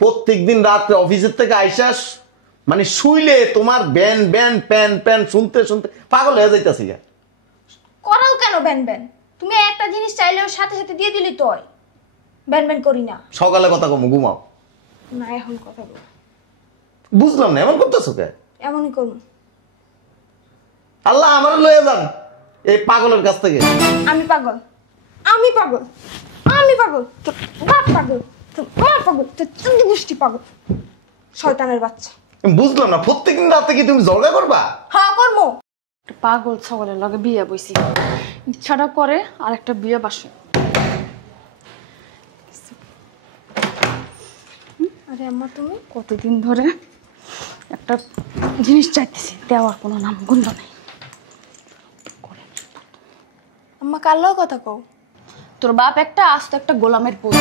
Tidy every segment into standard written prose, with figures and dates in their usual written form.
প্রত্যেকদিন রাত্রে অফিসের থেকে আইসাস মানে শুইলে তোমার ব্যান ব্যান প্যান প্যান শুনতে শুনতে পাগল হয়ে যাইতাছি। করাও কেন ব্যান ব্যান? তুমি একটা জিনিস চাইলে ওর সাথে সাথে দিয়ে দিলি তো হয়। ব্যান ব্যান করি না। সকালে কথা কম, ঘুমাও না, এখন কথা বল। বুঝলাম না, এমন করতেছো কে? এমনই করুন। আল্লাহ আমার লয়ে যান এই পাগলের কাছ থেকে। আমি পাগল, আমি পাগল, আমি পাগল, তোর বাপ পাগল, তোর মা পাগল, তোর চুন্দি গোষ্ঠী পাগল, শয়তানের বাচ্চা। বুঝলাম না, প্রত্যেকদিন রাতে কি তুমি ঝগড়া করবা? হ্যাঁ করবো। পাগল ছাগলের লগে বিয়ে বইছি, ইচ্ছাটা করে আর একটা বিয়ে বাসে। আরে আম্মা, তুমি কতদিন ধরে একটা জিনিস চাইতেছি, দেওয়ার কোনো নাম গন্ধ নেই। আম্মা কাল্লাও কথা কও। তোর বাপ একটা আস্ত একটা গোলামের পুত।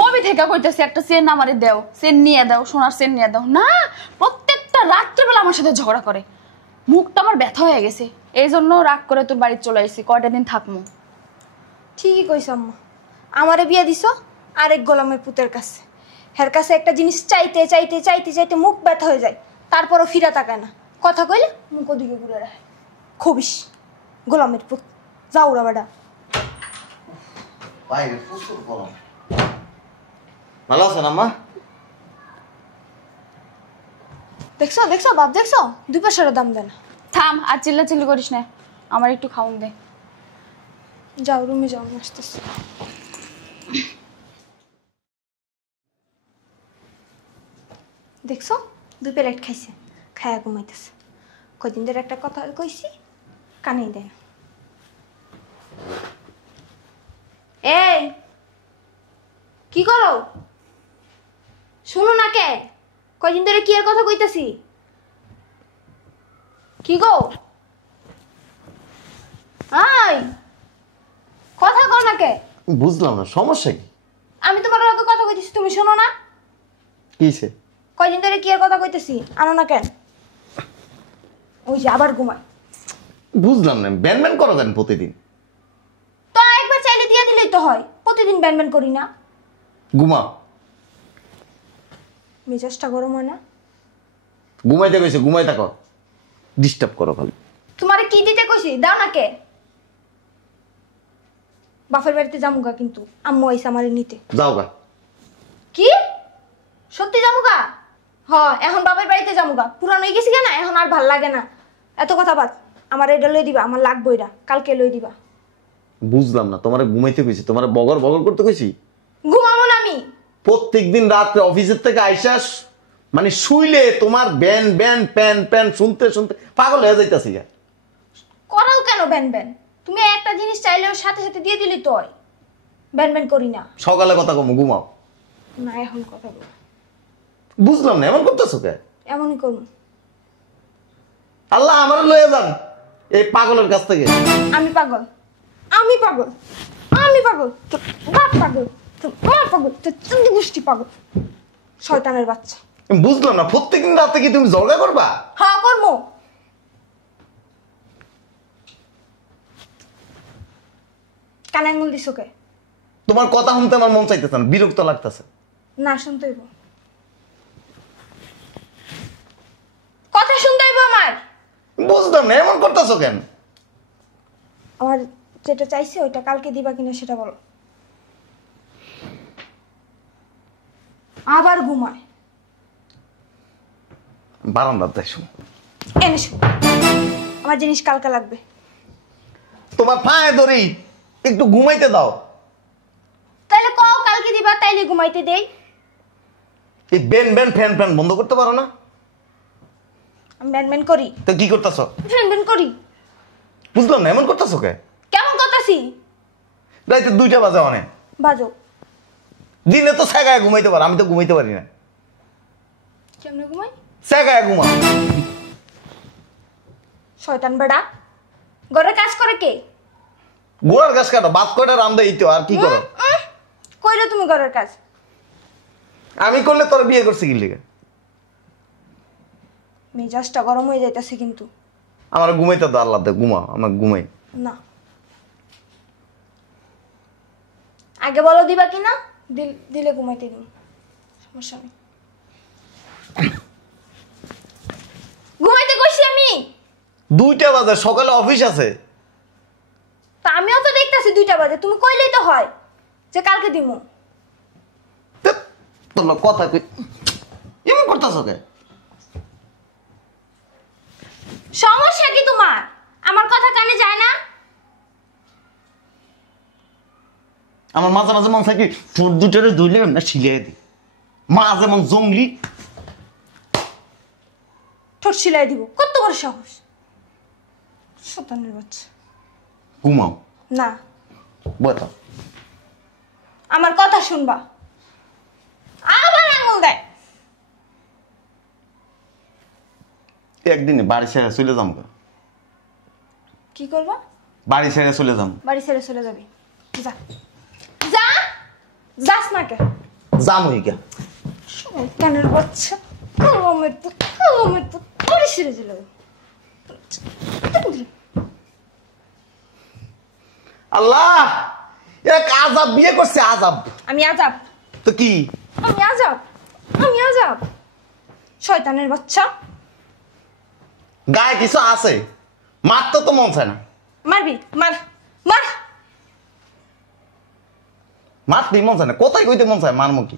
কবে থেকে কইতেছি একটা চেন আমারে দাও, চেন নিয়ে দাও, সোনার চেন নিয়ে দাও, না প্রত্যেকটা রাত্রিবেলা আমার সাথে ঝগড়া করে। মুখটা আমার ব্যথা হয়ে গেছে, এই জন্য রাগ করে তোর বাড়ি চলে আসছি, কয়টা দিন থাকবো। ঠিকই কইছ আম্মা, আমারে বিয়ে দিছো আরেক গোলামের পুতের কাছে। হের কাছে একটা জিনিস চাইতে চাইতে চাইতে চাইতে মুখ ব্যথা হয়ে যায়, তারপরও ফিরা তাকায় না। কথা কইলে মুখ ওদিকে ঘুরে রাখে। খবিস গোলামের পুত, যাও রা বেটা। ভালো আছেন আম্মা? দেখছো দেখছো বাপ, দেখছো 2 পয়সার দাম দেয় না। থাম, আর চিল্লাচিল্লি করিস না, আমার একটু খাওন দে। যাও রুমে যাও, আমি আসতেছি। দেখছো 2 প্লেট খাইছে, খায়া ঘুমাইতেছে। কদিন ধরে একটা কথা কইছি, কানেই দেয় না। এই কি করো? শুনো না কে? কদিন ধরে কি এর কথা কইতাছি? কি গো? আই কথা কও না কে? বুঝলাম না, সমস্যা কি? আমি তোমার লগে কথা কইতেছি, তুমি শোনো না? কিছে? কয়দিন ধরে কি এর কথা কইতেছি, আনো না কেন? ওই যে আবার ঘুমায়। বুঝলাম না, ব্যান ব্যান করো কেন প্রতিদিন? তো একবার চাইলে দিয়ে দিলেই তো হয়, প্রতিদিন ব্যান ব্যান করি না। ঘুমাও। মেজাজটা গরম হয় না? ঘুমাইতে কইছে, ঘুমাই থাকো, ডিস্টার্ব করো খালি। তোমারে কি দিতে কইছি, দাও না কে? বাপের বাড়িতে যামুগা, কিন্তু আম্মু আইসা আমারে নিতে। যাও গা। কি সত্যি যামুগা? হ, এখন বাপের বাড়িতে যামুগা। পুরান হয়ে গেছি কেন, এখন আর ভাল লাগে না। এত কথা বাদ, আমার এটা লই দিবা, আমার লাগবো এটা, কালকে লই দিবা। বুঝলাম না, তোমারে ঘুমাইতে কইছি, তোমারে বগর বগর করতে কইছি? ঘুমাবো না আমি। প্রত্যেকদিন রাত্রে অফিসের থেকে আইসাস মানে শুইলে তোমার ব্যান ব্যান প্যান প্যান শুনতে শুনতে পাগল হয়ে যাইতাছি। করাও কেন ব্যান ব্যান? তুমি একটা জিনিস চাইলে ওর সাথে সাথে দিয়ে দিলি তো হয়। ব্যান ব্যান করি না। সকালে কথা কম, ঘুমাও। না, এখন কথা বল। বুঝলাম না, এমন করতেছো কে? এমনই করুন। আল্লাহ আমার লয়ে যান এই পাগলের কাছ থেকে। আমি পাগল, আমি পাগল, আমি পাগল, তোর বাপ পাগল, তোর মা পাগল, তোর চুন্দি গোষ্ঠী পাগল, শয়তানের বাচ্চা। বুঝলাম না, প্রত্যেকদিন রাতে কি তুমি ঝগড়া করবা? হ্যাঁ করবো। কানে আঙুল দিস ওকে। তোমার কথা শুনতে আমার মন চাইতেছে না, বিরক্ত লাগতেছে। না, শুনতে হইব। কথা শুনতে হইব আমার। বুঝলাম না, এমন করতেছো কেন? আমার যেটা চাইছি ওইটা কালকে দিবা কিনা সেটা বলো। আবার ঘুমায়। বারান্দার দেখো। এনে শো, আমার জিনিস কালকে লাগবে। তোমার পায়ে ধরি, একটু ঘুমাইতে দাও। তাইলে কও কালকে দিবা, তাইলে ঘুমাইতে দেই। এই বেন বেন ফ্যান ফ্যান বন্ধ করতে পারো না? আমি ব্যান ব্যান করি। তো কি করতেছো? ব্যান ব্যান করি। বুঝলাম না, এমন করতেছো কে? কেমন করতাছি? রাইতে 2টা বাজে অনেক। বাজো। দিনে তো সেগায় ঘুমাইতে পারো, আমি তো ঘুমাইতে পারি না। কেমনে ঘুমাই? সেগায় ঘুমাও। শয়তান বেড়া। ঘরে কাজ করে কে? গোড়ার গাছ কাটো, বাদ কয়টা রান্ধে এই তো, আর কি করো? কইরো তুমি ঘরের কাজ। আমি করলে তোর বিয়ে করছি কি লিগে? মেজাজটা গরম হয়ে যাইতাছে কিন্তু। আমার ঘুমাইতে দাও, আল্লাহ দে ঘুমাও, আমার ঘুমাই। না, আগে বলো দিবা কিনা, দিলে ঘুমাইতে দিন, সমস্যা নেই। ঘুমাইতে কইছি আমি। 2টা বাজে, সকালে অফিস আছে। তা আমিও তো দেখতাছি 2টা বাজে, তুমি কইলেই তো হয় যে কালকে দিমু। ধ্যাৎ, তোর কথা কই এমন করতেছ কে? সমস্যা কি তোমার? আমার কথা কানে যায় না? আমার মাঝে মাঝে মন থাকে ঠোঁট দুটারে ধুইলে না ছিলিয়ে দিই। মা যেমন জঙ্গলি, ঠোঁট সিলাই দিব, কত বড় সাহস! শয়তানের বাচ্চা। ঘুমাও। না, বলো। আমার কথা শুনবা। আবার আঙুল দেয়। একদিনে বাড়ি ছেড়ে চলে যাম। কি করবা? বাড়ি ছেড়ে চলে যাম। বাড়ি ছেড়ে চলে যাবি? যা যা, যাস না কে? যাম হইকা। শয়তানের বাচ্চা, আলমের পুত, আলমের পুত, বাড়ি ছেড়ে চলে যাবি। আল্লাহ, এক আজাব বিয়ে করছে, আজাব। আমি আজাব? তো কি? আমি আজাব? আমি আজাব? শয়তানের বাচ্চা। গায়ে কিছু আছে, মারতে তো মন চায় না। মারবি? মার, মার। মারতেই মন চায় না, কোথায় কইতে মন চায়, মারমু কি?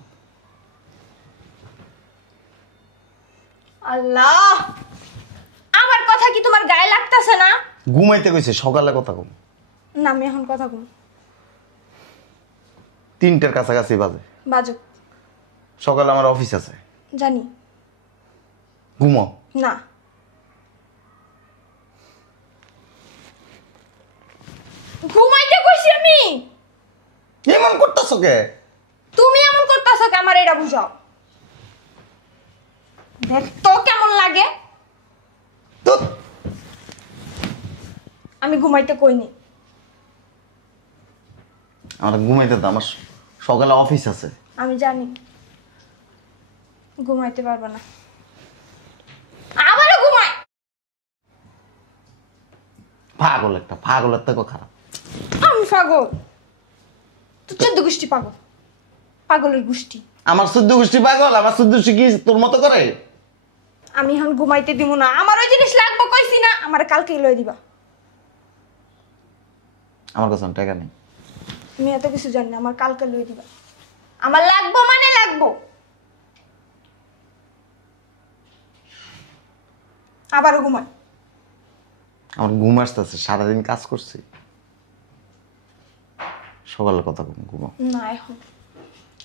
আল্লাহ, আমার কথা কি তোমার গায়ে লাগতেছে না? ঘুমাইতে কইছে, সকালে কথা কম। না, আমি এখন কথা কম। 3টার কাছাকাছি বাজে। বাজো। সকালে আমার অফিস আছে। জানি। ঘুমাও। না। ঘুমাইতে কইছি আমি। এমন করতেছ কে? তুমি এমন করতেছ কে? আমার এটা বুঝাও। দেখ তো কেমন লাগে। তো আমি ঘুমাইতে কইনি। আমার ঘুমাইতে দাও, আমার সকালে অফিস আছে। আমি জানি ঘুমাইতে পারবে না। আবারও ঘুমাই। পাগল একটা, পাগলের থেকে খারাপ। আমি পাগল? তো 14 গোষ্ঠী পাগল, পাগলের গোষ্ঠী। আমার 14 গোষ্ঠী পাগল, আমার 14 গোষ্ঠী কি তোর মতো করে? আমি এখন ঘুমাইতে দিব না। আমার ওই জিনিস লাগবে কইছি না, আমার কালকে লই দিবা। আমার কাছে টাকা নেই। আমি এত কিছু জানি না, আমার কালকে লই দিবা। আমার লাগবো মানে লাগবো। আবারও ঘুমাই। আমার ঘুম আসতেছে, সারাদিন কাজ করছি। সকালে কথা কম, ঘুমাও। না, এখন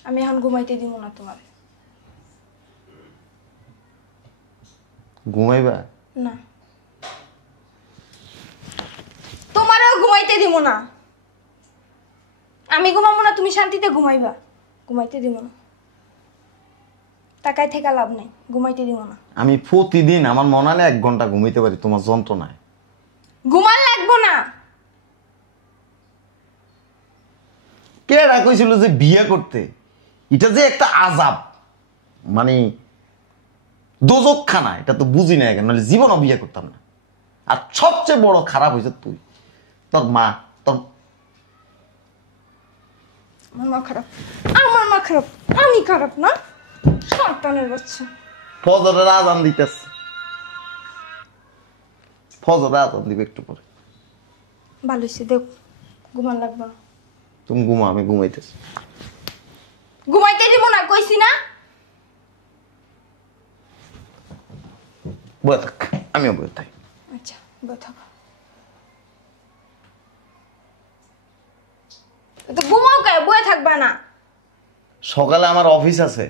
আমি এখন ঘুমাইতে দিব না তোমার। ঘুমাইবা? না, তোমারও ঘুমাইতে দিব না। আমি ঘুমাবো না, তুমি শান্তিতে ঘুমাইবা। ঘুমাইতে দিব না। তাকায় থেকে লাভ নাই, ঘুমাইতে দিব না। আমি প্রতিদিন আমার মনে হয় 1 ঘন্টা ঘুমাইতে পারি তোমার যন্ত্রণায়। ঘুমান লাগবো না। কে কইছিল যে বিয়ে করতে এটা যে একটা আজাব, মানে দোজকখানা, এটা তো বুঝি না কেন, নাহলে জীবনও বিয়ে করতাম না। আর সবচেয়ে বড় খারাপ হয়েছে তুই, তোর মা, তোর। আমার মা খারাপ? আমার মা খারাপ? আমি খারাপ না? শয়তানের বাচ্চা। ফজরের আজান দিতেছে, ফজরের আজান দিবে একটু পরে। ভালো হয়েছে, দেখ ঘুমান লাগবে না। তুমি ঘুমা, আমি ঘুমাইতেছি। ঘুমাইতে দিব না কইছি না? বয়ে থাক, আমিও বয়ে থাকি। আচ্ছা, বই থাকো। তো ঘুমাও কে? বয়ে থাকবা না? সকালে আমার অফিস আছে।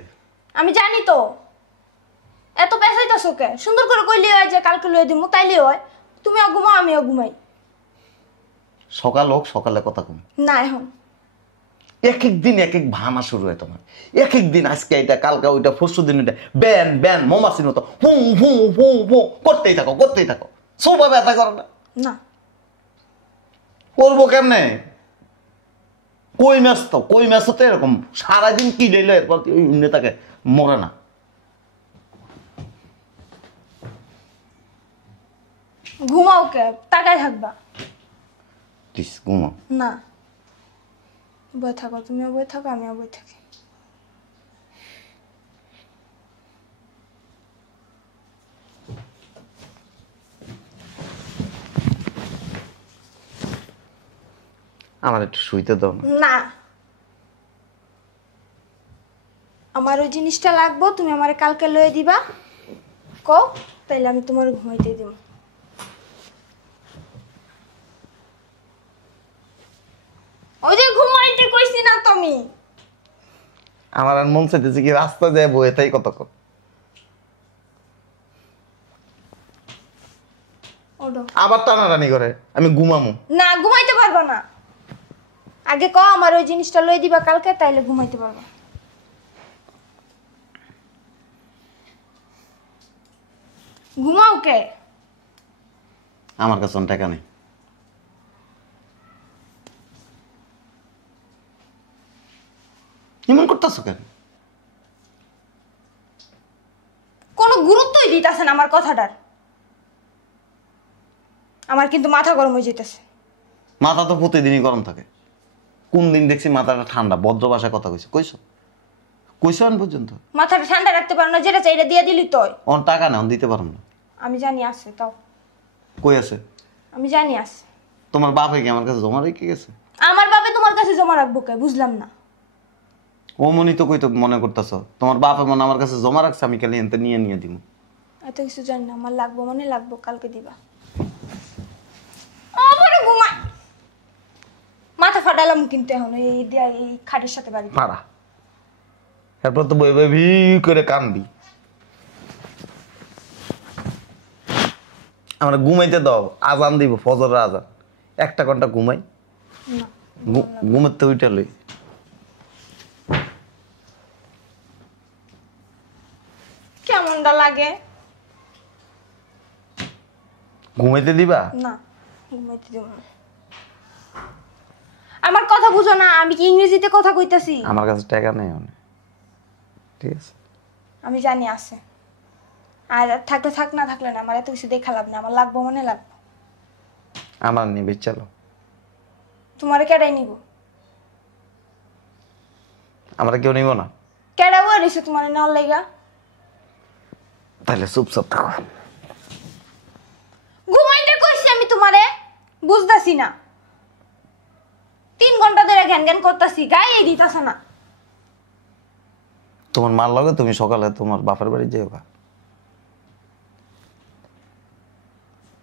আমি জানি তো, এত পেঁচাইতেছো কে? সুন্দর করে কইলে হয় যে কালকে লইয়া দিমু, তাইলে হয়। তুমিও ঘুমাও, আমিও ঘুমাই। সকাল হোক, সকালে কথা কম। না, এখন এক এক দিন এক এক ভানা শুরু হয় তোমার। এক এক দিন আজকে এটা, কালকে ওইটা, পরশু দিন ওইটা, ব্যান ব্যান মৌমাছির মতো ফু ফু ফু ফু করতেই থাকো, করতেই থাকো। সবাই ব্যথা করে না? না। করবো কেমনে? কই মাছ তো, কই মাছ তো এরকম সারাদিন কি লইলো, এরপর ওই নেতাকে মরে না। ঘুমাও কে? তাকাই থাকবা? প্লিজ ঘুমাও। না, বই থাকো, তুমিও বই থাকো, আমিও বই থাকি। আমার একটু শুইতে দাও না। না, আমার ওই জিনিসটা লাগবো, তুমি আমারে কালকে লয়ে দিবা। কও, তাইলে আমি তোমার ঘুমাইতে দিব। ওই যে ঘুমাইতে কইছি না তুমি। আমার আর মন চাইতেছে কি রাস্তা যায় বয়ে তাই কতক্ষণ। ওঠো। আবার টানাটানি করে, আমি ঘুমামু। না, ঘুমাইতে পারবো না। আগে কও আমার ওই জিনিসটা লয়ে দিবা কালকে, তাইলে ঘুমাইতে পারবো। ঘুমাও কে? আমার কাছে অনেক টাকা নেই। এমন করতেছো কেন? কোনো গুরুত্বই দিতেছে না আমার কথাটার। আমার কিন্তু মাথা গরম হয়ে যেতেছে। মাথা তো প্রতিদিনই গরম থাকে। কোন দিন দেখছি মাথাটা ঠান্ডা? ভদ্র ভাষায় কথা কইছো, কইছো আন পর্যন্ত? মাথাটা ঠান্ডা রাখতে পারো না, যেটা চাই এটা দিয়ে দিলি তো। অন টাকা না, দিতে পারো না। আমি জানি আছে তাও। কই আছে? আমি জানি আছে। তোমার বাপে কি আমার কাছে জমা রেখে গেছে? আমার বাপে তোমার কাছে জমা রাখবো কে? বুঝলাম না। ও মনি তো কই তো মনে করতেছো তোমার বাপে মনে আমার কাছে জমা রাখছে, আমি খালি এনতে নিয়ে দিব। এত কিছু জানি না, আমার লাগবো মানে লাগবো, কালকে দিবা। আবার ঘুমা। মাথা ফাটালাম কিন্তু এখন এই খাটের সাথে বাড়ি। পাড়া এরপর তো বই বই ভি করে কানবি। আমরা ঘুমাইতে দাও, আজান দিব, ফজরের আজান। 1 ঘন্টা ঘুমাই। না, ঘুমাতে ওইটা লই। কেমনটা লাগে? ঘুমাইতে দিবা? না, ঘুমাইতে দিব না। আমার কথা বুঝো না, আমি কি ইংরেজিতে কথা কইতাছি? আমার কাছে টাকা নেই অনেক, ঠিক আছে? আমি জানি আছে। আর থাকলে থাক, না থাকলে না, আমার এত কিছু দেখা লাভ না, আমার লাগবো মানে লাগবো। আমার নিবি, চলো। তোমারে কেডাই নিব? আমরা কেউ নিব না। কেডা বলিস তোমার নেওয়ার লাইগা? তাহলে চুপচাপ থাকো। ঘুমাইতে কইছি আমি তোমারে, বুঝতাছি না। 3 ঘন্টা ধরে জ্ঞান জ্ঞান করতাছি, গায়ে দিতাছ না। তোমার মার লগে তুমি সকালে তোমার বাপের বাড়ি যাইবা।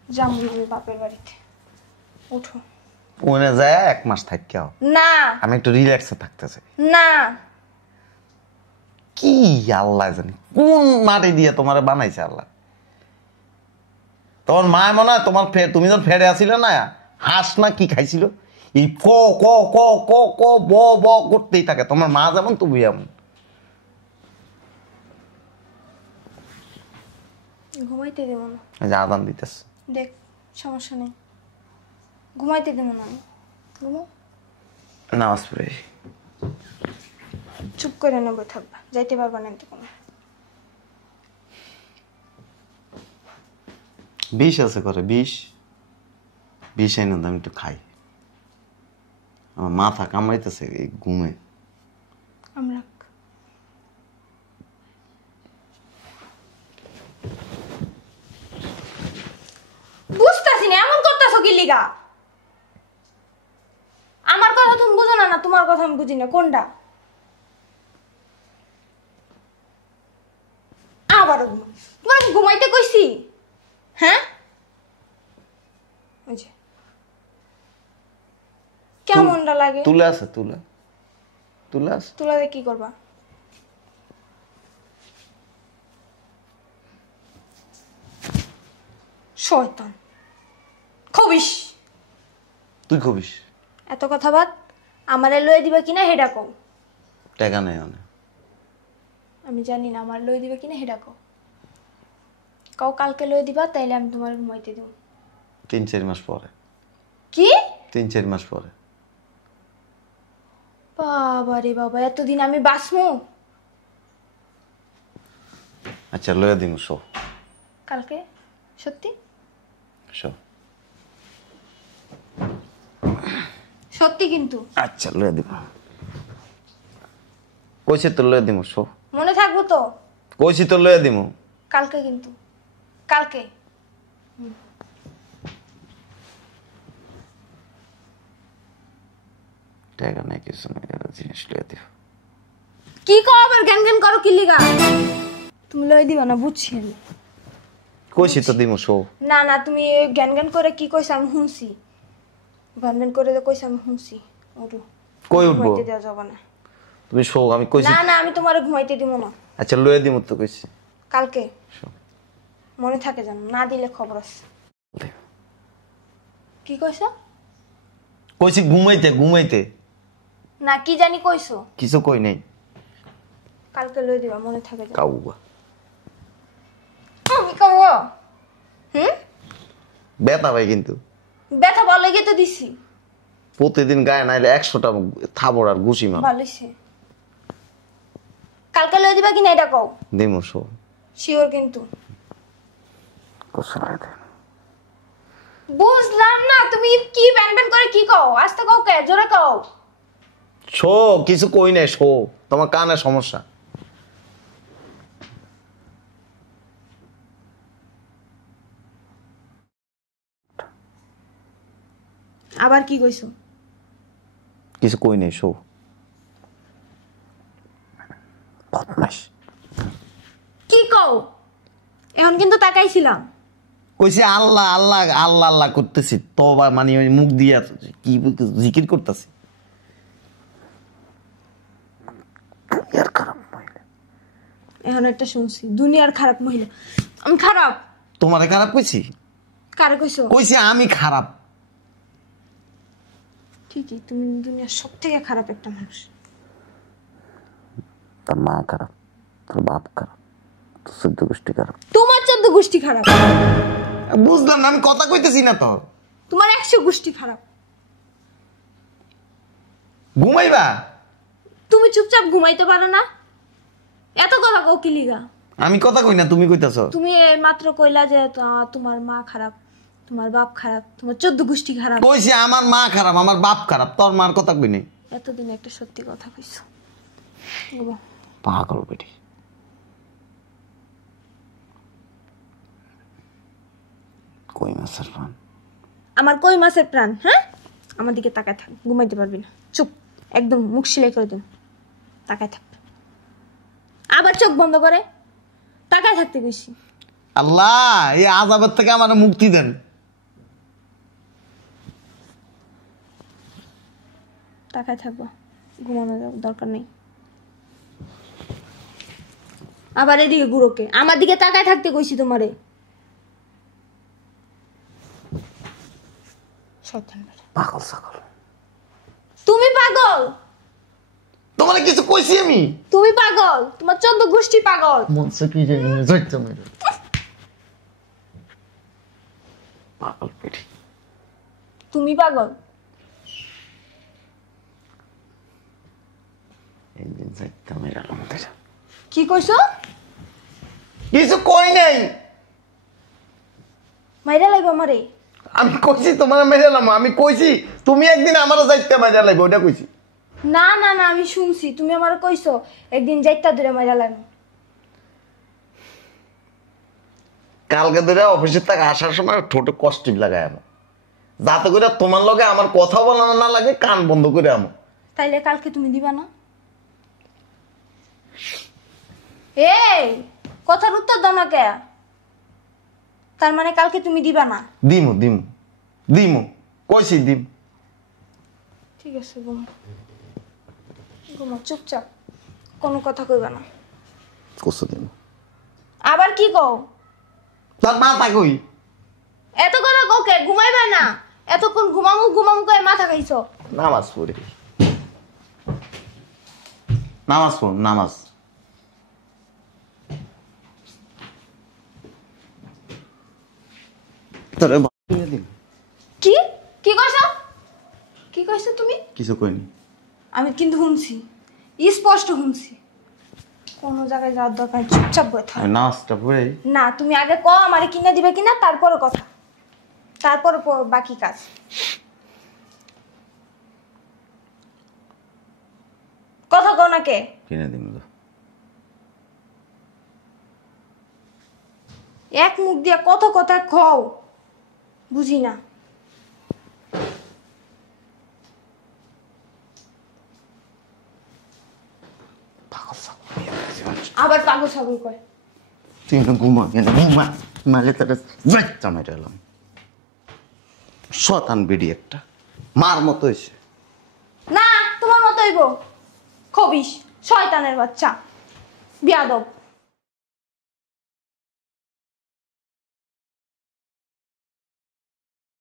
যাবো না আমি বাপের বাড়িতে। উঠো। ওখানে যায় 1 মাস থাকি। না আমি একটু রিল্যাক্সে থাকতে চাই। না, কি আল্লাহ জানি কোন মাটি দিয়ে তোমার বানাইছে আল্লাহ। তোমার মা মনে হয় তোমার তুমি যখন ফেরে আসিলে না, হাঁস না কি খাইছিল, এই ক ক ক ক ক ব ব করতেই থাকে। তোমার মা যেমন তুমি এমন। ঘুমাইতে দেবো না। এই যে আদান দিতেছে। দেখ, সমস্যা নেই, ঘুমাইতে দেবো না আমি। ঘুমো। নামাজ পড়ে চুপ করে নেবো, থাকবা, যাইতে পারবা না তো কোনো। বিষ আছে করে, বিষ এনে আমি একটু খাই। আমার মাথা কামড়াইতেছে এই ঘুমে। আমরা বুঝতাছি না, এমন করতেছো কি লিগা? আমার কথা তুমি বুঝো না, না তোমার কথা আমি বুঝি না, কোনটা? আবারও ঘুমা। তোমার আমি ঘুমাইতে কইছি? হ্যাঁ, ওই যে কেমনটা লাগে? তুলে আছে, তুলে আছে। তুলাতে কি করবা? শয়তান, খবিস। তুই খবিস? এত কথা বাদ, আমারে লয়ে দিবা কিনা হেডা কও। টাকা নেই অনেক। আমি জানি না আমার লয়ে দিবা কিনা হেডা কও। কও কালকে লয়ে দিবা, তাইলে আমি তোমার ঘুমাইতে দেব। 3-4 মাস পরে। কি? 3-4 মাস পরে। বাবা রে বাবা, এতদিন আমি বাঁচমু? আচ্ছা লয়ে দিম, শো। কালকে? সত্যি? শো। সত্যি কিন্তু? আচ্ছা লয়ে দিব, কইছি তো লয়ে দিব, শো। মনে থাকবো তো? কইছি তো লয়ে দিব। কালকে কিন্তু, কালকে। টাকা নাই কিছু নাই, জিনিস লইয়া দিও। কি কও আবার জ্ঞান জ্ঞান করো কি লিগা? তুমি লই দিবা না বুঝছি আমি। কইছি তো দিমু শো। না না তুমি জ্ঞান জ্ঞান করে কি কইছ আমি শুনছি। জ্ঞান জ্ঞান করে যে কইছ আমি শুনছি। ওঠো। কই উঠবো? ঘুমাইতে দেওয়া যাবে না। তুমি শো, আমি কইছি। না না আমি তোমারে ঘুমাইতে দিব না। আচ্ছা লইয়া দিমু তো কইছি। কালকে শো। মনে থাকে জানো, না দিলে খবর আছে। কি কইছো? কইছি ঘুমাইতে ঘুমাইতে। না কি জানি কইছো। কিছু কই নাই। কালকে লই দিবা মনে থাকে জানো। কাউবা আমি কাও। ব্যথা ভাই কিন্তু। ব্যথা ভালো লেগে তো দিছি। প্রতিদিন গায়ে নাইলে 100টা থাবড় আর ঘুষি মার। ভালো হইছে। কালকে লই দিবা কি না এটা কও। দিমু শো। শিওর কিন্তু। কোসরাই দে। বুঝলাম না তুমি কি ব্যান ব্যান করে কি কও। আস্তে কও কে জোরে কও। শো, কিছু কই নাই শো। তোমার কানে সমস্যা। আবার কি কইছো? কিছু কই নাই শো। বদমাশ। কি কও? এখন কিন্তু তাকাইছিলাম। কইছি আল্লাহ আল্লাহ আল্লাহ আল্লাহ করতেছি, তবা মানে ওই মুখ দিয়া কি জিকির করতেছি। দুনিয়ার খারাপ মহিলা। এখন একটা শুনছি দুনিয়ার খারাপ মহিলা। আমি খারাপ? তোমারে খারাপ কইছি? কারে কইছো? কইছি আমি খারাপ। ঠিকই, তুমি দুনিয়ার সবথেকে খারাপ একটা মানুষ। তোর মা খারাপ, তোর বাপ খারাপ, তোর 14 গোষ্ঠী খারাপ। তোমার 14 গোষ্ঠী খারাপ। বুঝলাম না, আমি কথা কইতেছি না তো। তোমার 100 গোষ্ঠী খারাপ। ঘুমাইবা? তুমি চুপচাপ ঘুমাইতে পারো না? এত কথা কও কি লিগা? আমি কথা কই না, তুমি কইতাছো। তুমি মাত্র কইলা যে তোমার মা খারাপ, তোমার বাপ খারাপ, তোমার 14 গোষ্ঠী খারাপ। কইছি আমার মা খারাপ, আমার বাপ খারাপ, তোর মার কথা কই নাই। এতদিন একটা সত্যি কথা কইছো। বাবা পাগল বেটি। কই মাছের প্রাণ। আমার কই মাছের প্রাণ, হ্যাঁ? আমার দিকে তাকায় থাক, ঘুমাইতে পারবি না। চুপ, একদম মুখ সিলাই করে দিন। তাকায় থাক। আবার চোখ বন্ধ করে তাকায় থাকতে কইছি। আল্লাহ এই আযাবের থেকে আমার মুক্তি দেন। তাকায় থাকবো, ঘুমানো দরকার নেই। আবার এদিকে গুড়োকে আমার দিকে তাকায় থাকতে কইছি তোমারে। শয়তান বেটা। পাগল ছাগল। তুমি পাগল। তোমার কিছু কইছি আমি? তুমি পাগল, তোমার 14 গোষ্ঠী পাগল। মনসা কি জানি যাইতে মেরে। পাগল বেটি। তুমি পাগল। একদিন যাইতে মেরে আমাদের। কি কইছো? কিছু কই নাই। মাইরা লাইব আমারে। আমি কইছি তোমার মেরে নাম, আমি কইছি তুমি একদিন আমারও যাইতে মেরে লাগবে, ওটা কইছি। না না না আমি শুনছি তুমি আমারে কইছো একদিন যাইতা দূরে মাইরা লাইব। কালকে ধরে অফিসের থেকে আসার সময় ঠোঁটে কষ্টিপ লাগাই আমার, যাতে করে তোমার লগে আমার কথা বলানো না লাগে, কান বন্ধ করে আমো। তাইলে কালকে তুমি দিবা না? এই কথার উত্তর দাও না কে? তার মানে কালকে তুমি দিবা না? দিমু দিমু দিমু, কইছি দিম। ঠিক আছে ঘুমো, ঘুমো চুপচাপ, কোনো কথা কইবা না। কইছো দিমু। আবার কি কও? তার মাথা কই? এত কথা কও কে? ঘুমাইবা না? এতক্ষণ ঘুমামু ঘুমামু কয়ে মাথা খাইছো। নামাজ পড়ি, নামাজ পড়, নামাজ। তোরে দিম। কি কি কইছো? কি কইছো তুমি? কিছু কইনি। আমি কিন্তু শুনছি, স্পষ্ট শুনছি। কোনো জায়গায় যাওয়ার দরকার নেই, চুপচাপ বসে থাকো। নামাজটা পড়ে না তুমি আগে কও আমারে কিনে দিবে কিনা, তারপরে কথা, তারপরে বাকি কাজ। কথা কও না কে? কিনে দিম। এক মুখ দিয়া কত কথা কও, বুঝি না। আবার পাগল ছাগল কয়। তুই না ঘুমা ঘুমা মাঝে তারা বাচ্চা মেরে এলাম শতান বিড়ি একটা মার মতো হয়েছে। না তোমার মতো হইব খবিস শয়তানের বাচ্চা বিয়াদব।